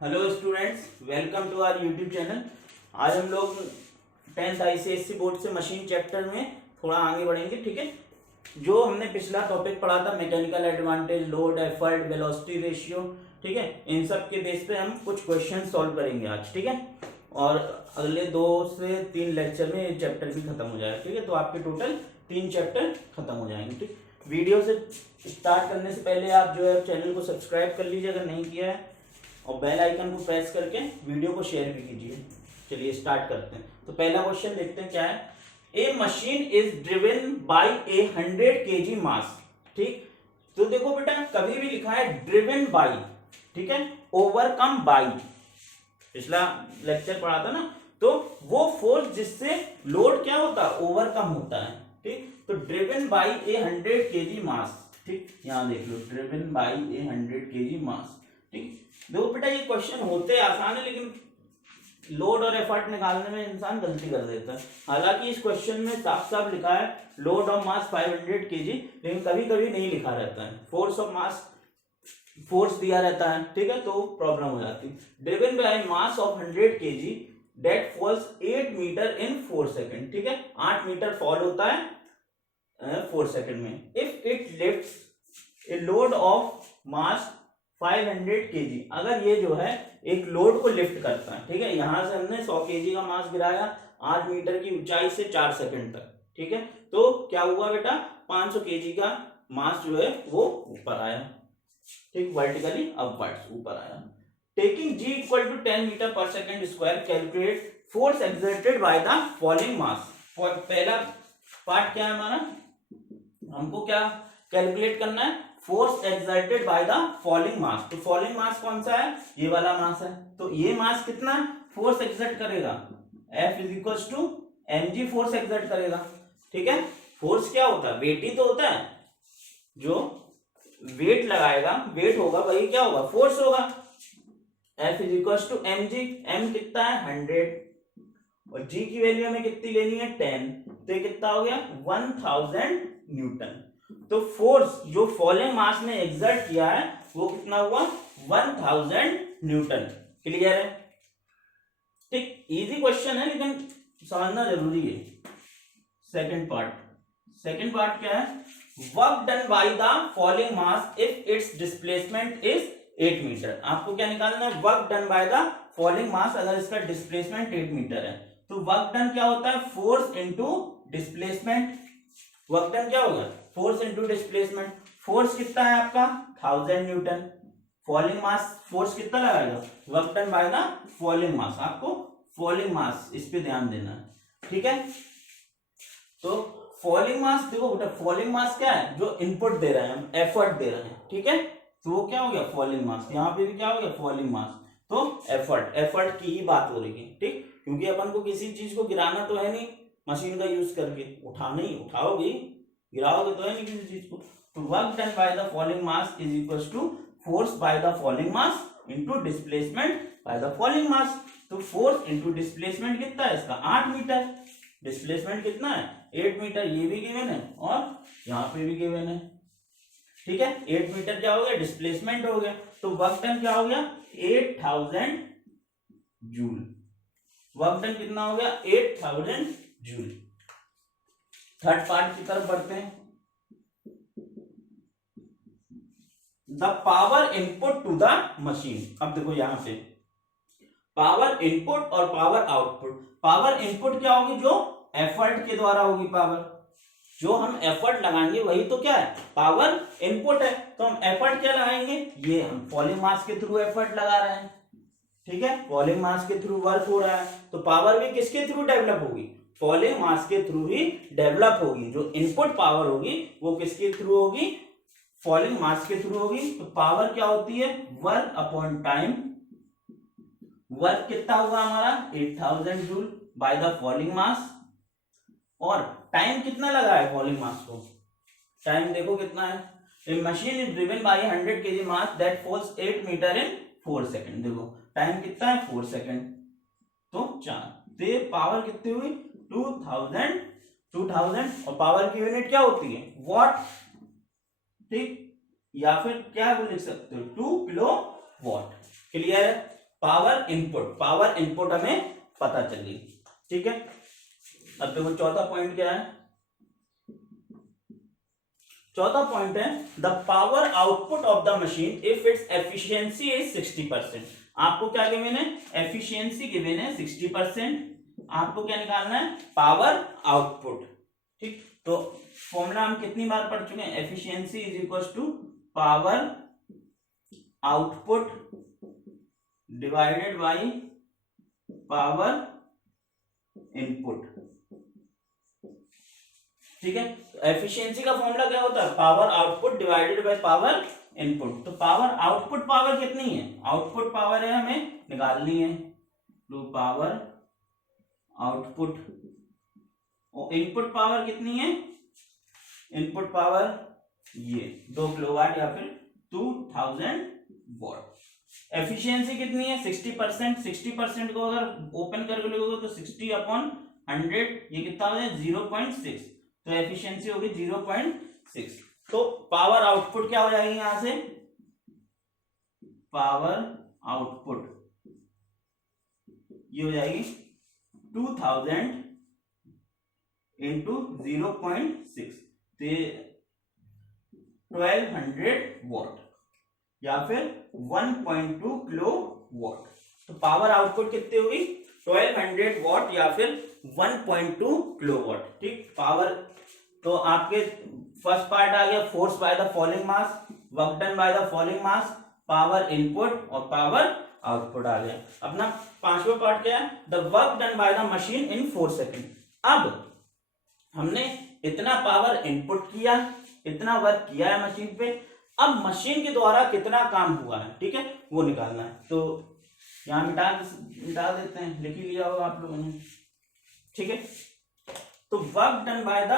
Hello students, welcome to our YouTube channel. आज हम लोग 10th ICSE बोर्ड से मशीन चैप्टर में थोड़ा आगे बढ़ेंगे। ठीक है, जो हमने पिछला टॉपिक पढ़ा था mechanical advantage, load, effort, velocity ratio, ठीक है, इन सब के बेस पे हम कुछ क्वेश्चन सॉल्व करेंगे आज। ठीक है, और अगले 2 से 3 लेक्चर में ये चैप्टर भी खत्म हो जाएगा। ठीक है, तो आपके टोटल 3 चैप्टर खत्म हो जाएंगे। ठीक, वीडियो से स्टार्ट करने से पहले आप जो है चैनल को सब्सक्राइब कर लीजिए अगर नहीं किया है, और बेल आइकन को प्रेस करके वीडियो को शेयर भी कीजिए। चलिए स्टार्ट करते हैं। तो पहला क्वेश्चन देखते हैं क्या है। A machine is driven by a 100 kg mass. ठीक, तो देखो बेटा, कभी भी लिखा है ड्रिवन बाय, ठीक है, ओवरकम बाय, पिछला लेक्चर पढ़ा था ना, तो वो फोर्स जिससे लोड क्या होता है, ओवरकम होता है। ठीक, तो driven by a 100 kg mass. ठीक, यहां देख लो, driven by a 100 kg mass. ठीक, देखो बेटा, ये क्वेश्चन होते आसान है, लेकिन लोड और एफर्ट निकालने में इंसान गलती कर देता है। हालांकि इस क्वेश्चन में साफ साफ लिखा है लोड ऑफ मास 500 kg, लेकिन कभी कभी नहीं लिखा रहता है, फोर्स ऑफ मास फोर्स दिया रहता है। ठीक है, तो प्रॉब्लम हो जाती है। Driven by mass of 100 kg that falls 8 metre in 4 second. ठीक है, 8 मीटर फॉल होता है 4 सेकंड में। If it lifts a load of mass 500 kg, अगर ये जो है एक लोड को लिफ्ट करता है, ठीक है, यहां से हमने 100 kg का मास गिराया 8 मीटर की ऊंचाई से 4 सेकंड तक। ठीक है, तो क्या हुआ बेटा, 500 kg का मास जो है वो ऊपर आया। ठीक, वर्टिकली अपवर्ड्स ऊपर आया। Taking g equal to 10 metre per second square, calculate force exerted by the following mass. पहला पार्ट क्या है हमारा, हमको क्या कैलकुलेट करना है, force exerted by the falling mass. तो फॉलिंग मास कौन सा है, ये वाला मास है। तो ये मास कितना फोर्स एक्सर्ट करेगा, F is equal to mg force exert करेगा। ठीक है, फोर्स क्या होता है, वेट ही तो होता है, जो वेट लगाएगा, वेट होगा वही क्या होगा, फोर्स होगा। F is equal to mg, m कितना है 100, और g की वैल्यू हमें कितनी लेनी है 10, तो ये कितना हो गया 1000 न्यूटन। तो फोर्स जो फॉलिंग मास ने एक्सर्ट किया है वो कितना हुआ 1000 न्यूटन। क्लियर है। ठीक, इजी क्वेश्चन है लेकिन समझना जरूरी है। सेकंड पार्ट क्या है, work done by the falling mass if its displacement is 8 metre. आपको क्या निकालना है, work done by the falling mass, अगर इसका डिस्प्लेसमेंट 8 मीटर है तो वर्क डन क्या होता है, force into displacement. Work done क्या होगा, फोर्स इंटू डिस्प्लेसमेंट। फोर्स कितना है आपका 1000 न्यूटन, फॉलिंग मास फोर्स कितना लगाएगा, work done by the falling mass. आपको फॉलिंग मास इस पे ध्यान देना है। ठीक है, तो फॉलिंग मास देखो बेटा, फॉलिंग मास क्या है, जो इनपुट दे रहे हैं हम, एफर्ट दे रहे हैं। ठीक है, तो वो क्या हो गया फॉलिंग मास, यहाँ पे भी क्या हो गया फॉलिंग मास, तो एफर्ट की ही बात हो रही है। ठीक, क्योंकि अपन को किसी चीज को गिराना तो है नहीं मशीन का यूज करके, उठाओगे गिराओगे तो है नहीं किसी चीज को। तो work done by the falling mass is equal to force by the falling mass into displacement by the falling mass. तो फोर्स इंटू डिस्प्लेसमेंट कितना है इसका 8 मीटर, डिस्प्लेसमेंट कितना है 8 मीटर, ये भी गिवन है और यहाँ पे भी गिवन है। ठीक है, 8 मीटर क्या हो गया, डिस्प्लेसमेंट हो गया, तो वर्क डन क्या हो गया 8000 जूल। वर्क डन कितना हो गया 8000 जूल। थर्ड पार्ट की तरफ बढ़ते हैं। The power input to the machine. अब देखो यहां पे पावर इनपुट और पावर आउटपुट। पावर इनपुट क्या होगी, जो एफर्ट के द्वारा होगी पावर, जो हम एफर्ट लगाएंगे वही तो क्या है पावर इनपुट है। तो हम एफर्ट क्या लगाएंगे, ये हम फॉलिंग मास के थ्रू एफर्ट लगा रहे हैं। ठीक है, फॉलिंग मास के थ्रू वर्क हो रहा है, तो पावर भी किसके थ्रू डेवलप होगी, फॉलिंग मास के थ्रू ही डेवलप होगी। जो इनपुट पावर होगी वो किसके थ्रू होगी, फॉलिंग मास के थ्रू होगी। तो पावर क्या होती है, वर्क अपॉन टाइम। वर्क कितना होगा हमारा 8000 जूल बाय द फॉलिंग मास, और टाइम कितना लगा है फॉलिंग मास को, टाइम देखो कितना है। A machine is driven by 100 kg mass that falls 8 metre in 4 second. देखो टाइम कितना है 4 सेकंड, तो 4, तो ये पावर कितनी हुई 2000, और पावर की यूनिट क्या होती है वॉट। ठीक, या फिर क्या लिख सकते हो 2 किलो वॉट। क्लियर है। पावर इनपुट हमें पता चल गई, ठीक है। अब देखो चौथा पॉइंट क्या है, चौथा पॉइंट है the power output of the machine if its efficiency is 60%। आपको क्या गिवन है, एफिशिएंसी गिवन है 60%, आपको क्या निकालना है, पावर आउटपुट, ठीक। तो फॉर्मूला हम कितनी बार पढ़ चुके हैं, efficiency is equal to power output divided by power input, ठीक है। एफिशिएंसी का फॉर्मूला क्या होता है, power output divided by power input. तो पावर आउटपुट पावर कितनी है, आउटपुट पावर है हमें निकालनी है, तो पावर आउटपुट, और इनपुट पावर कितनी है, इनपुट पावर ये 2 किलोवाट या फिर 2000 वॉट। एफिशिएंसी कितनी है 60%, 60% को अगर ओपन करके लोगे तो 60/100 ये कितना हो जाए 0.6, तो एफिशिएंसी होगी 0.6। तो पावर आउटपुट क्या हो जाएगी यहां से, पावर आउटपुट ये हो जाएगी 2000 इंटू 0.6, तो 1200 वॉट या फिर 1.2 किलो वॉट। तो पावर आउटपुट कितनी होगी 1200 वॉट या फिर 1.2 किलो वॉट, ठीक। पावर तो आपके फर्स्ट पार्ट आ गया force by the falling mass, work done by the falling mass, power input और पावर आउटपुट आ गया। अपना पांचवा पार्ट क्या है, the work done by the machine in 4 second. अब हमने इतना पावर इनपुट किया, इतना वर्क किया है मशीन पे, अब मशीन के द्वारा कितना काम हुआ है, ठीक है, वो निकालना है। तो यहां मिटा देते हैं, लिख ही लिया होगा आप लोगों ने, ठीक है। तो work done by the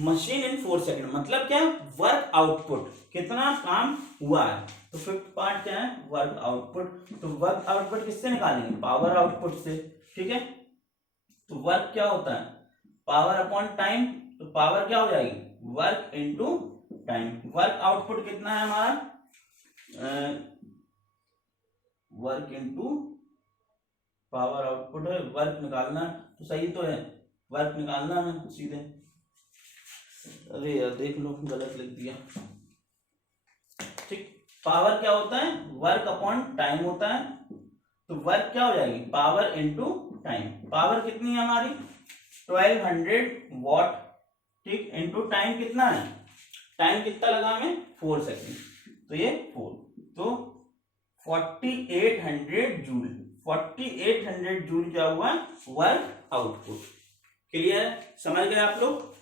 machine in 4 second मतलब क्या, वर्क आउटपुट कितना काम हुआ है। तो फिफ्थ पार्ट क्या है, वर्क आउटपुट। तो वर्क आउटपुट किससे निकालेंगे, पावर आउटपुट से, ठीक है। तो वर्क क्या होता है, पावर अपॉन टाइम, तो पावर क्या हो जाएगी, work into time. Work output कितना है हमारा, वर्क इनटू पावर आउटपुट है, वर्क निकालना तो सही तो है, वर्क निकालना है सीधे, अरे यार देख लो गलत लिख दिया, ठीक। पावर क्या होता है, वर्क अपॉन टाइम होता है, तो वर्क क्या हो जाएगी, पावर इनटू टाइम। पावर कितनी है हमारी 1200 वॉट, ठीक, इनटू टाइम कितना है, टाइम कितना लगा हमें 4 सेकेंड, तो ये 4, तो 4800 जूल, 4800 जूल क्या हुआ वर्क आउटपुट। क्लियर है, समझ गए आप लोग,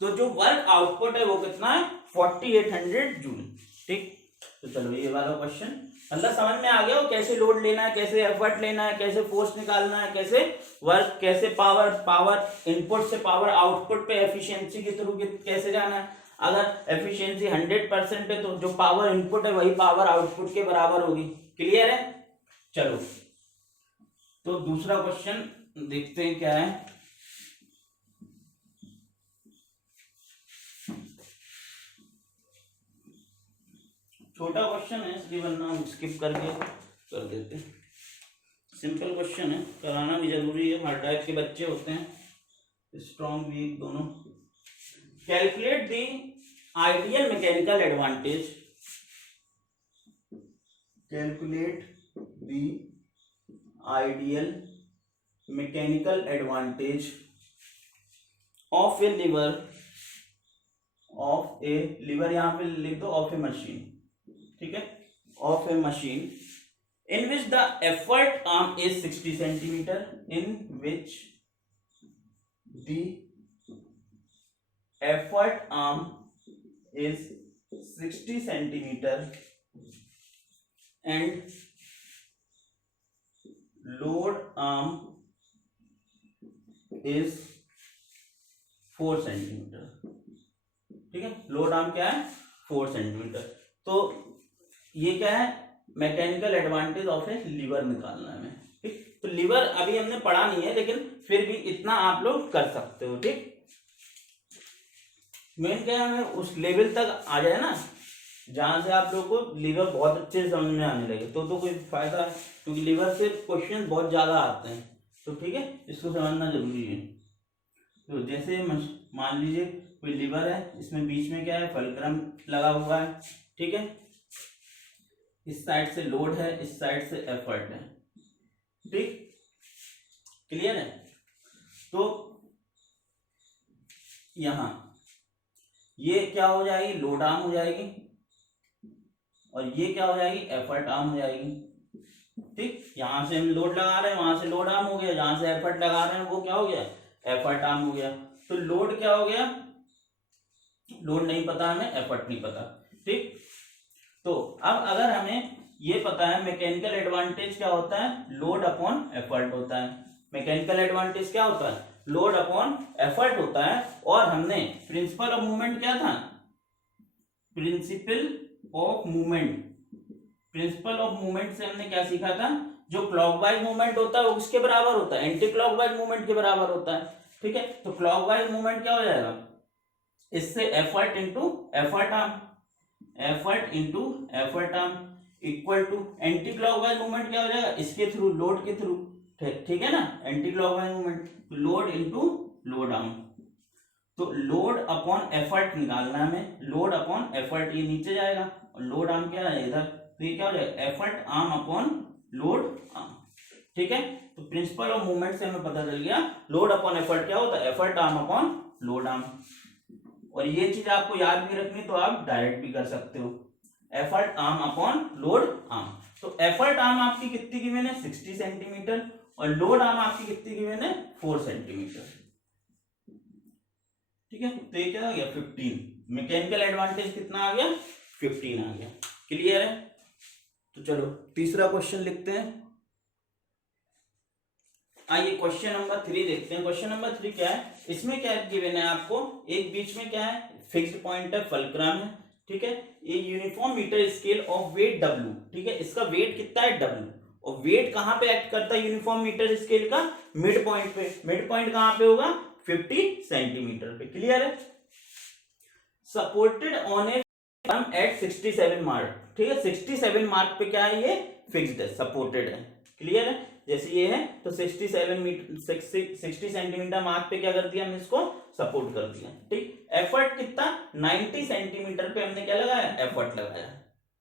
तो जो वर्क आउटपुट है वो कितना है 4800 जूल, ठीक। तो चलो ये वाला क्वेश्चन मतलब समझ में आ गया हो, कैसे लोड लेना है, कैसे एफर्ट लेना है, कैसे फोर्स निकालना है, कैसे वर्क, कैसे पावर इनपुट से पावर आउटपुट पे एफिशिएंसी के थ्रू कैसे जाना है। अगर एफिशिएंसी 100% है तो जो पावर इनपुट है वही पावर आउटपुट के बराबर होगी। क्लियर है, चलो तो दूसरा क्वेश्चन देखते हैं क्या है। छोटा क्वेश्चन है इसलिए वरना हम स्किप करके कर देते हैं। सिंपल क्वेश्चन है, कराना भी जरूरी है, हर टाइप के बच्चे होते हैं, स्ट्रॉन्ग वीक दोनों। Calculate the ideal mechanical advantage, calculate the ideal mechanical advantage of a lever, यहां पे लिख दो ऑफ ए मशीन, ठीक है, of a machine in which the effort arm is 60 centimeter, in which the effort arm is 60 centimeter and load arm is 4 centimeter, ठीक है, load arm क्या है 4 सेंटीमीटर। तो ये क्या है, mechanical advantage of a lever निकालना है, ठीक। तो लीवर अभी हमने पढ़ा नहीं है लेकिन फिर भी इतना आप लोग कर सकते हो, ठीक। मेन क्या है, हमें उस लेवल तक आ जाए ना, जहां से आप लोगों को लीवर बहुत अच्छे से समझ में आने लगे तो कोई फायदा है, क्योंकि लीवर से क्वेश्चन बहुत ज्यादा आते हैं। तो ठीक है, इसको समझना जरूरी है। तो जैसे मान लीजिए कोई लीवर है, इसमें बीच में क्या है, फलक्रम लगा हुआ है, ठीक है, इस साइड से लोड है, इस साइड से एफर्ट है, ठीक, क्लियर है। तो यहां ये क्या हो जाएगी, लोड आर्म हो जाएगी, और ये क्या हो जाएगी, एफर्ट आर्म हो जाएगी, ठीक। यहां से हम लोड लगा रहे हैं, वहां से लोड आर्म हो गया, जहां से एफर्ट लगा रहे हैं वो क्या हो गया, एफर्ट आर्म हो गया। तो लोड क्या हो गया, लोड नहीं पता हमें, एफर्ट नहीं पता, ठीक। तो अब अगर हमें ये पता है मैकेनिकल एडवांटेज क्या होता है, लोड अपॉन एफर्ट होता है। मैकेनिकल एडवांटेज क्या होता है, लोड अपॉन एफर्ट होता है। और हमने प्रिंसिपल ऑफ मूवमेंट क्या था, principal of movement, principal of movement से हमने क्या सीखा था, जो क्लॉकवाइज मूवमेंट होता है वो किसके बराबर होता है, एंटी क्लॉकवाइज मूवमेंट के बराबर होता है, ठीक है। तो क्लॉकवाइज मूवमेंट क्या हो जाएगा, इससे effort into effort arm, effort into effort arm equal to anti clockwise movement क्या हो जाएगा, इसके थ्रू, लोड के थ्रू, ठीक है ना, anti clockwise movement, load into load arm. तो लोड अपॉन एफर्ट निकालना है हमें, लोड अपॉन एफर्ट, ये नीचे जाएगा और लोड आर्म क्या है इधर, तो ये क्या हो जाएगा, effort arm upon load arm, ठीक है। तो प्रिंसिपल ऑफ मूवमेंट से हमें पता चल गया लोड अपॉन एफर्ट क्या होता है, effort arm upon load arm. और ये चीज आपको याद भी रखनी तो आप डायरेक्ट भी कर सकते हो, effort arm upon load arm. तो एफर्ट आर्म आपकी कितनी गिवन है, 60 सेंटीमीटर, और लोड आर्म आपकी कितनी गिवन है, 4 सेंटीमीटर, ठीक है। तो ये क्या आ गया, 15। मैकेनिकल एडवांटेज कितना आ गया, 15 आ गया, क्लियर है। तो चलो तीसरा क्वेश्चन लिखते हैं। आइए क्वेश्चन नंबर 3 देखते हैं। क्वेश्चन नंबर 3 क्या है, इसमें क्या गिवन है आपको, एक बीच में क्या है, फिक्स्ड पॉइंट है, फलक्रम है, ठीक है। ये uniform metre scale of weight W, ठीक है, इसका वेट कितना है W, और वेट कहां पे एक्ट करता है यूनिफॉर्म मीटर स्केल का, मिड पॉइंट पे। मिड पॉइंट कहां पे होगा, 50 सेंटीमीटर पे, क्लियर है। Supported on a at 67 mark, ठीक है, 67 मार्क पे क्या है, ये फिक्स्ड है, सपोर्टेड है, क्लियर है। जैसे ये है तो 60 सेंटीमीटर मार्क पे क्या कर दिया हमने, इसको सपोर्ट कर दिया, ठीक। एफर्ट कितना, 90 सेंटीमीटर पे हमने क्या लगाया, एफर्ट लगाया,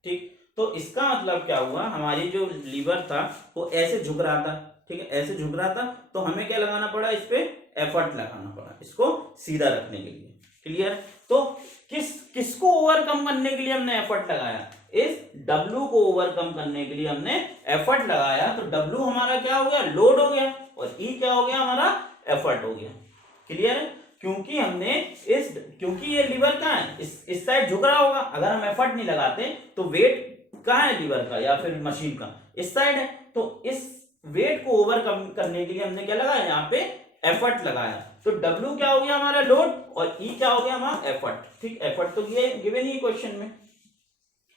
ठीक। तो इसका मतलब क्या हुआ, हमारी जो लीवर था वो ऐसे झुक रहा था, ठीक है, ऐसे झुक रहा था, तो हमें क्या लगाना पड़ा, इस पे एफर्ट लगाना पड़ा, इसको सीधा रखने के लिए, क्लियर। तो किसको ओवरकम करने के लिए हमने एफर्ट लगाया, इस W को ओवरकम करने के लिए हमने एफर्ट लगाया। तो W हमारा क्या हो गया, लोड हो गया, और E क्या हो गया, हमारा एफर्ट हो गया, क्लियर है। क्योंकि हमने क्योंकि ये लीवर कहाँ है, इस साइड झुक रहा होगा, अगर हम एफर्ट नहीं लगाते तो वेट कहाँ है लीवर का या फिर मशीन का, इस साइड है। तो इस वेट को ओवरकम करने के लिए हमने क्या लगाया, यहाँ पे एफर्ट लगाया। तो W क्या हो गया हमारा, लोड, और E क्या हो गया हमारा, एफर्ट, ठीक। एफर्ट तो गिवन ही क्वेश्चन में,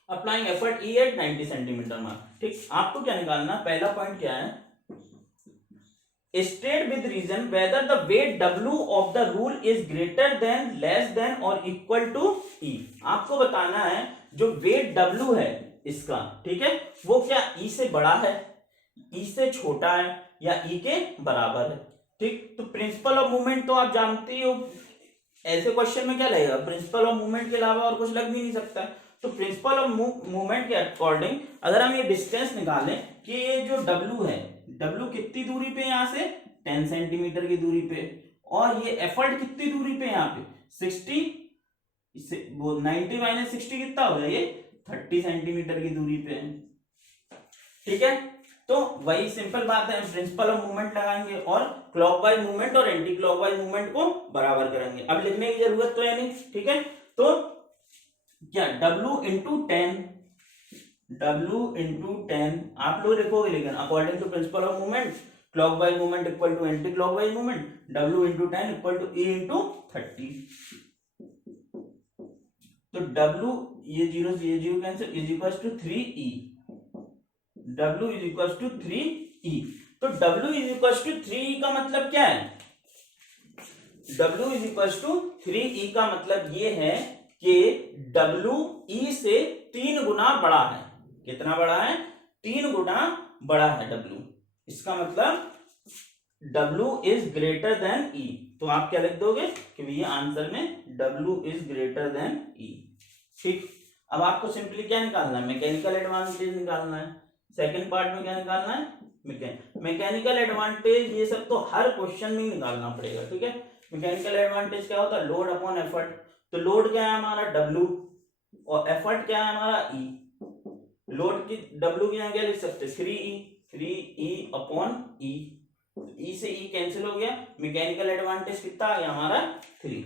applying effort E at 90 centimetre mark, ठीक। आपको क्या निकालना, पहला पॉइंट क्या है, state with reason whether the weight W of the rule is greater than, less than और इक्वल टू E। आपको बताना है जो वेट W है इसका, ठीक है, वो क्या E से बड़ा है, E से छोटा है, या E के बराबर है, ठीक। तो प्रिंसिपल ऑफ मूवमेंट तो आप जानते ही हो, ऐसे क्वेश्चन में क्या लगेगा, प्रिंसिपल ऑफ मूवमेंट के अलावा और कुछ लग भी नहीं सकता। तो प्रिंसिपल ऑफ मूवमेंट के अकॉर्डिंग अगर हम ये डिस्टेंस निकालें कि ये जो W है, W कितनी दूरी पे, यहाँ से 10 सेंटीमीटर की दूरी पे, और ये एफर्ट कितनी दूरी पे, यहाँ पे 60, वो 90 माइनस 60 कितना हो गया, ये 30 सेंटीमीटर की दूरी पे है, ठीक है। तो वही सिंपल बात है, प्रिंसिपल ऑफ मूवमेंट लगाएंगे और क्लॉकवाइज मूवमेंट और एंटी क्लॉकवाइज मूवमेंट को बराबर करेंगे। अब लिखने की जरूरत तो है नहीं, ठीक है। तो क्या W इंटू 10, आप लोग लिखोगे, लेकिन according to principle of movement clockwise movement equal to anti clockwise movement, W into 10 equal to E into 30। तो W, ये zero cancel, is equal to 3E, W is equal to 3E। तो W is equal to 3E का मतलब क्या है, W is equal to 3E का मतलब ये है कि W E से 3 गुना बड़ा है। कितना बड़ा है? 3 गुना बड़ा है W। इसका मतलब W is greater then E। तो आप क्या लिख दोगे कि भैया आंसर में W is greater then E। ठीक, अब आपको सिंपली क्या निकालना है? मैकेनिकल एडवांटेज निकालना है। सेकंड पार्ट में क्या निकालना है? Mechanical advantage. ये सब तो हर क्वेश्चन में निकालना पड़ेगा, ठीक है। मैकेनिकल एडवांटेज क्या होता है? Load upon effort. तो लोड क्या है हमारा? W, और एफर्ट क्या है हमारा? E। लोड की W की जगह क्या लिख सकते हैं? 3E upon E। E से E कैंसिल हो गया। मैकेनिकल एडवांटेज कितना आ गया हमारा? 3।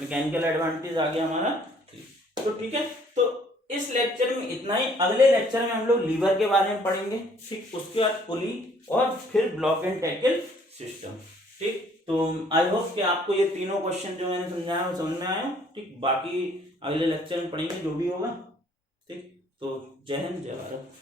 मैकेनिकल एडवांटेज आ गया हमारा 3। तो ठीक है, तो इस लेक्चर में इतना ही। अगले लेक्चर में हम लोग लीवर के बारे में पढ़ेंगे, ठीक। उसके बाद पुली और फिर ब्लॉक एंड टैकल सिस्टम, ठीक। तो आई होप कि आपको ये तीनों क्वेश्चन जो मैंने समझाया वो समझ में आया, ठीक। बाकी अगले लेक्चर में पढ़ेंगे जो भी होगा, ठीक। तो जय हिंद, जय भारत।